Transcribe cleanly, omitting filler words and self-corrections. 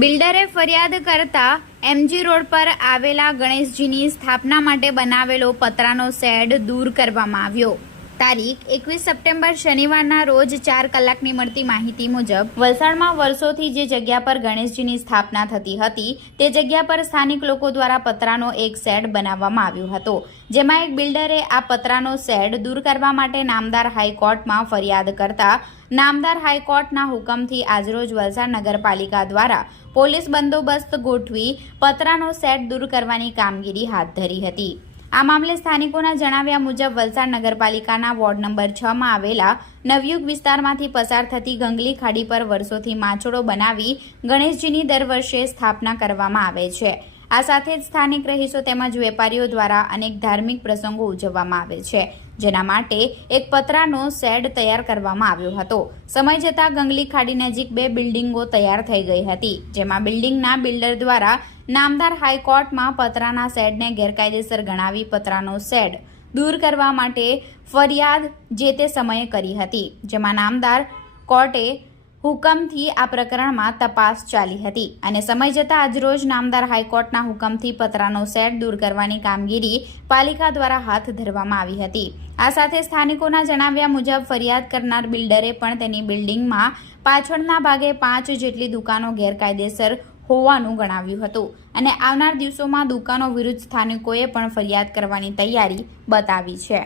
બિલ્ડરે ફરિયાદ કરતા MG road પર આવેલા ગણેશજીની સ્થાપના માટે બનાવેલો પતરાનો શેડ દૂર કરવામાં આવ્યો। તારીખ 21 સપ્ટેમ્બર શનિવારના રોજ 4 કલાકની મળતી માહિતી મુજબ વલસાડમાં વર્ષોથી જે જગ્યા પર ગણેશજીની સ્થાપના થતી હતી તે જગ્યા પર સ્થાનિક લોકો દ્વારા પતરાનો એક શેડ બનાવવામાં આવ્યો હતો, જેમાં એક બિલ્ડરે આ પતરાનો શેડ દૂર કરવા માટે નામદાર હાઈકોર્ટમાં ફરિયાદ કરતા નામદાર હાઈકોર્ટના હુકમથી આજરોજ વલસાડ નગરપાલિકા દ્વારા પોલીસ બંદોબસ્ત ગોઠવી પતરાનો શેડ દૂર કરવાની કામગીરી હાથ ધરી હતી। આ મામલે સ્થાનિકોના જણાવ્યા મુજબ વલસાડ નગરપાલિકાના વોર્ડ નંબર 6 માં આવેલા નવયુગ વિસ્તારમાંથી પસાર થતી ગંગલી ખાડી પર વર્ષોથી માછડો બનાવી ગણેશજીની દર વર્ષે સ્થાપના કરવામાં આવે છે। આ સાથે જ સ્થાનિક રહીશો તેમજ વેપારીઓ દ્વારા અનેક ધાર્મિક પ્રસંગો ઉજવવામાં આવે છે, જેના માટે એક પતરાનો શેડ તૈયાર કરવામાં આવ્યો હતો। સમય જતાં ગંગલી ખાડી નજીક 2 બિલ્ડિંગો તૈયાર થઈ ગઈ હતી, જેમાં બિલ્ડિંગના બિલ્ડર દ્વારા નામદાર હાઈકોર્ટમાં પતરાના શેડને ગેરકાયદેસર ગણાવી પતરાનો શેડ દૂર કરવા માટે ફરિયાદ જે તે સમયે કરી હતી, જેમાં નામદાર કોર્ટે હુકમથી આ પ્રકરણમાં તપાસ ચાલી હતી અને સમય જતાં આજરોજ નામદાર હાઈકોર્ટના હુકમથી પતરાનો શેડ દૂર કરવાની કામગીરી પાલિકા દ્વારા હાથ ધરવામાં આવી હતી। આ સાથે સ્થાનિકોના જણાવ્યા મુજબ ફરિયાદ કરનાર બિલ્ડરે પણ તેની બિલ્ડિંગમાં પાછળના ભાગે 5 જેટલી દુકાનો ગેરકાયદેસર હોવાનું ગણાવ્યું હતું અને આવનાર દિવસોમાં દુકાનો વિરુદ્ધ સ્થાનિકોએ પણ ફરિયાદ કરવાની તૈયારી બતાવી છે।